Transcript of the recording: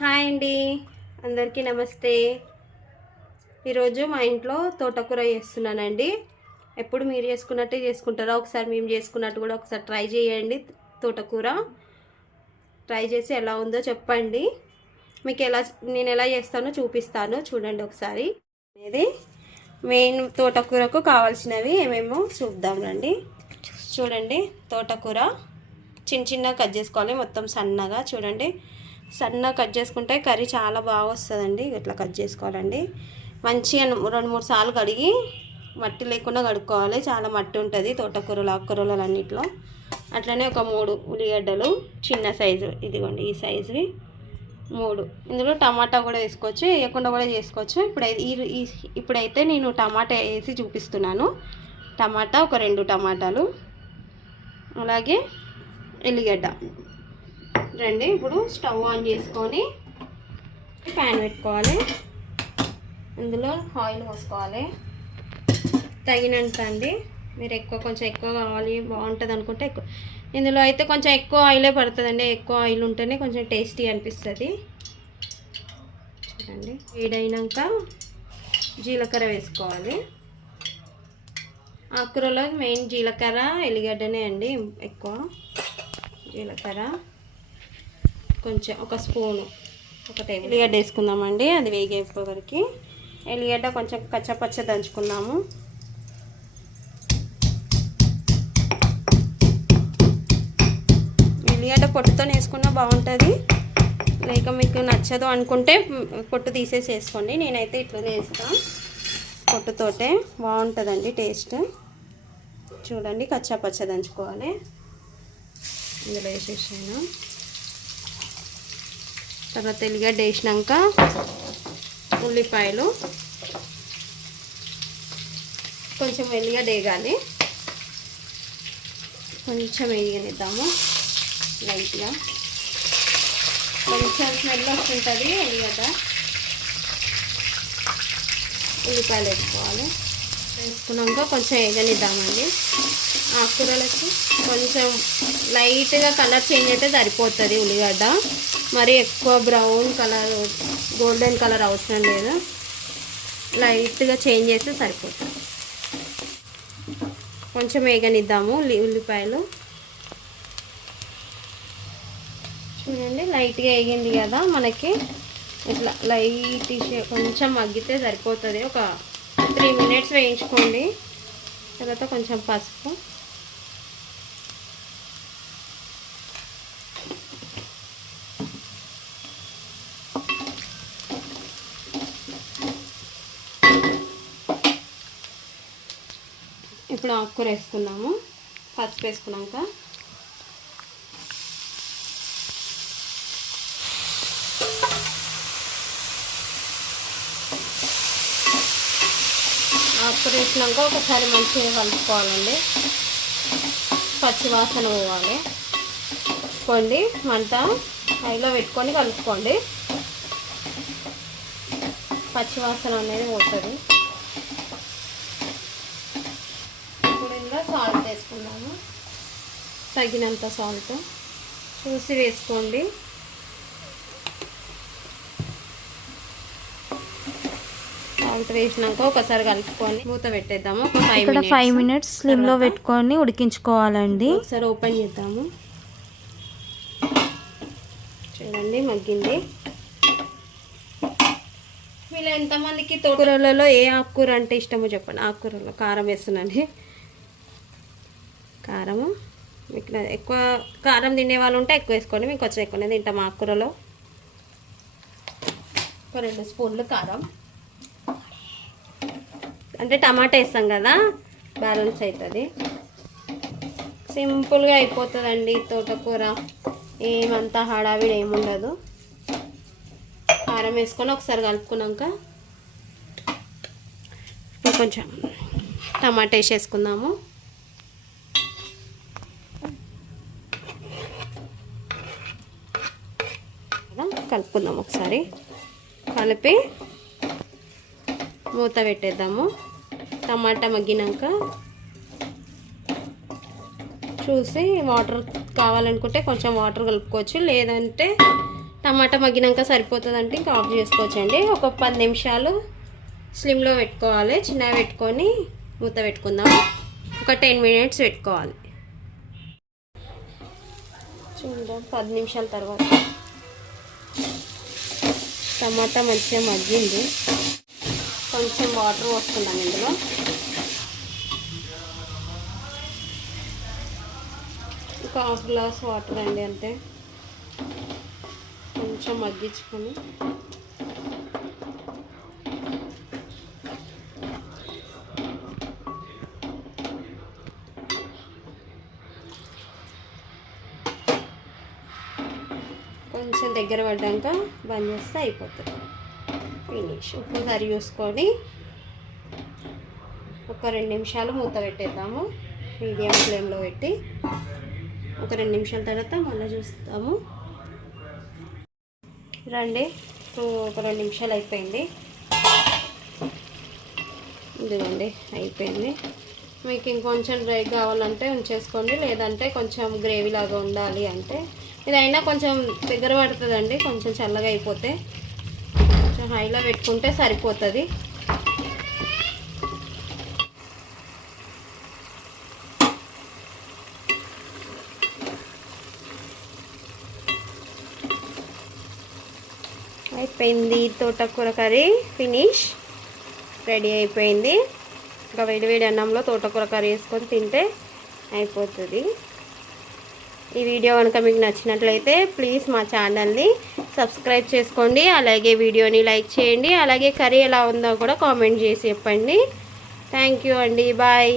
Hi అండి. అందరికీ నమస్తే. ఈరోజు మా ఇంట్లో తోటకూర చేస్తున్నానండి. ఎప్పుడు మీరు చేసుకున్నట్టే చేసుకుంటారా? ఒకసారి మేము చేసుకున్నట్టు కూడా ఒకసారి ట్రై చేయండి తోటకూర. ట్రై చేసి ఎలా ఉందో చెప్పండి. మీకు ఎలా నేను ఎలా చేస్తానో చూపిస్తాను. చూడండి ఒకసారి. అనేది మెయిన్ తోటకూరకు కావాల్సినవి ఏమేమో చూద్దాం రండి. చూడండి తోటకూర. చిన్న చిన్నగా కట్ చేసుకోవాలి. మొత్తం సన్నగా చూడండి. సన్నగా కట్ చేసుకుంటే కర్రీ చాలా బాగా వస్తుందండి. ఇట్లా కట్ చేసుకోవాలండి. మంచిగా రెండు మూడు సార్లు కడిగి మట్టి లేకుండా కడుక్కోవాలి. చాలా మట్టి ఉంటుంది తోటకూరలు ఆకుకూరలు అన్నింటిలో. అట్లనే ఒక మూడు ఉల్లిగడ్డలు చిన్న సైజు ఇదిగోండి ఈ సైజువి. మూడు. ఇందులో టమాటా కూడా వేసుకోవచ్చు వేయకుండా కూడా చేసుకోవచ్చు. ఇప్పుడు ఈ ఇప్పుడైతే నేను టమాటా వేసి చూపిస్తున్నాను. టమాటా ఒక రెండు టమాటాలు. అలాగే ఎల్లిగడ్డ. రండి ఇప్పుడు స్టవ్ ఆన్ చేసుకొని ప్యాన్ పెట్టుకోవాలి. ఇందులో ఆయిల్ పోసుకోవాలి. తగినంత అండి. మీరు ఎక్కువ కొంచెం ఎక్కువ కావాలి బాగుంటుంది అనుకుంటే ఎక్కువ. ఇందులో అయితే కొంచెం ఎక్కువ ఆయిలే పడుతుందండి. ఎక్కువ ఆయిల్ ఉంటేనే కొంచెం టేస్టీ అనిపిస్తుంది. చూడండి. వేడైనాక జీలకర్ర వేసుకోవాలి. ఆకురలో మెయిన్ జీలకర్ర ఎల్లిగడ్డనే అండి ఎక్కువ జీలకర్ర. కొంచెం ఒక స్పూను. ఒక టేబుల్ ఎల్లిగడ్డ వేసుకుందామండి అది వేగేపటికి ఎల్లిగడ్డ కొంచెం కచ్చపచ్చ దంచుకుందాము. ఎల్లిగడ్డ పొట్టుతో వేసుకున్నా బాగుంటుంది. లేక మీకు నచ్చదు అనుకుంటే పొట్టు తీసేసి వేసుకోండి. నేనైతే ఇట్లనే వేస్తాను పొట్టుతోటే బాగుంటుందండి టేస్ట్. చూడండి కచ్చా పచ్చ దంచుకోవాలి. ఇందులో వేసేసాను తర్వాత ఎల్లిగడ్డ వేసినాక ఉల్లిపాయలు. కొంచెం ఎల్లిగడ్డ వేగాలి కొంచెం వేయనిద్దాము లైట్గా. కొంచెం స్మెల్ వస్తుంటుంది ఎల్లిగడ్డ ఉల్లిపాయలు వేసుకోవాలి. వేసుకున్నాక కొంచెం వేగనిద్దామండి. ఆకుకూరలకి కొంచెం లైట్గా కలర్ చేంజ్ అయితే సరిపోతుంది ఉల్లిగడ్డ. మరి ఎక్కువ బ్రౌన్ కలర్ గోల్డెన్ కలర్ అవసరం లేదు. లైట్గా చేంజ్ చేస్తే సరిపోతుంది. కొంచెం వేగనిద్దాము ఉల్లిపాయలు. చూడండి లైట్గా వేగింది కదా మనకి. ఇట్లా లైట్ కొంచెం మగ్గితే సరిపోతుంది. ఒక త్రీ మినిట్స్ వేయించుకోండి. తర్వాత కొంచెం పసుపు. ఇప్పుడు ఆకుకూర వేసుకున్నాము. పసుపు వేసుకున్నాక ఆకుకూర వేసినాక ఒకసారి మంచిగా కలుపుకోవాలండి. పచ్చి వాసన పోవాలి. కొండి మంట అయిలో పెట్టుకొని కలుపుకోండి. పచ్చి వాసన అనేది పోతుంది. ఇప్పుడు ఇందులో సాల్ట్ వేసుకున్నాము తగినంత సాల్ట్. చూసి వేసుకోండి. సాల్ట్ వేసినాక ఒకసారి కలుపుకొని మూత పెట్టేద్దాము. ఇక్కడ ఫైవ్ మినిట్స్ స్లిమ్లో పెట్టుకొని ఉడికించుకోవాలండి. ఒకసారి ఓపెన్ చేద్దాము. చూడండి మగ్గింది. వీళ్ళు ఎంతమందికి తోటకూరలలో ఏ ఆకుకూర అంటే ఇష్టమో చెప్పండి. ఆకుకూరలో కారం వేస్తున్నాను. కారము. మీకు ఎక్కువ కారం తినే వాళ్ళు ఉంటే ఎక్కువ వేసుకోండి. మీకు కొంచెం ఎక్కువనే తింటాం ఆకుకూరలో. ఒక రెండు స్పూన్లు కారం. అంటే టమాటా వేస్తాం కదా బ్యాలెన్స్ అవుతుంది సింపుల్గా అయిపోతుందండి తోటకూర. ఏమంతా హడావిడి ఏముండదు. కారం వేసుకొని ఒకసారి కలుపుకున్నాక కొంచెం టమాటా వేసేసుకుందాము. కలుపుకుందాం ఒకసారి. కలిపి మూత పెట్టేద్దాము. టమాటా మగ్గినాక చూసి వాటర్ కావాలనుకుంటే కొంచెం వాటర్ కలుపుకోవచ్చు. లేదంటే టమాటా మగ్గినాక సరిపోతుందంటే ఇంకా ఆఫ్ చేసుకోవచ్చండి. ఒక పది నిమిషాలు స్లిమ్లో పెట్టుకోవాలి. చిన్నగా పెట్టుకొని మూత పెట్టుకుందాం. ఒక టెన్ మినిట్స్ పెట్టుకోవాలి. చూద్దాం పది నిమిషాల తర్వాత. టమాటా మంచిగా మగ్గింది. కొంచెం వాటర్ పోస్తున్నాను ఇందులో. ఒక హాఫ్ గ్లాస్ వాటర్ అండి అంతే. కొంచెం మగ్గించుకొని. కొంచెం దగ్గర పడ్డాక బంద్ చేస్తే అయిపోతుంది. ఫినిష్. ఒక్కసారి చూసుకొని ఒక రెండు నిమిషాలు మూత పెట్టేద్దాము. మీడియం ఫ్లేమ్లో పెట్టి ఒక రెండు నిమిషాల తర్వాత మళ్ళీ చూస్తాము. రండి. ఇప్పుడు ఒక రెండు నిమిషాలు అయిపోయింది. ఇదిగోండి అయిపోయింది. మీకు ఇంకొంచెం డ్రై కావాలంటే ఉంచేసుకోండి లేదంటే కొంచెం గ్రేవీ లాగా ఉండాలి అంటే. ఇదైనా కొంచెం దగ్గర పడుతుందండి కొంచెం చల్లగా అయిపోతే. కొంచెం హైలో పెట్టుకుంటే సరిపోతుంది. అయిపోయింది తోటకూర కర్రీ ఫినిష్. రెడీ అయిపోయింది. ఇంకా వేడి వేడి అన్నంలో తోటకూర కర్రీ వేసుకొని తింటే అయిపోతుంది. ఈ వీడియో కనుక మీకు నచ్చినట్లయితే ప్లీజ్ మా ఛానల్ని సబ్స్క్రైబ్ చేసుకోండి. అలాగే వీడియోని లైక్ చేయండి. అలాగే కర్రీ ఎలా ఉందో కూడా కామెంట్ చేసి చెప్పండి. థ్యాంక్ యూ అండి. బాయ్.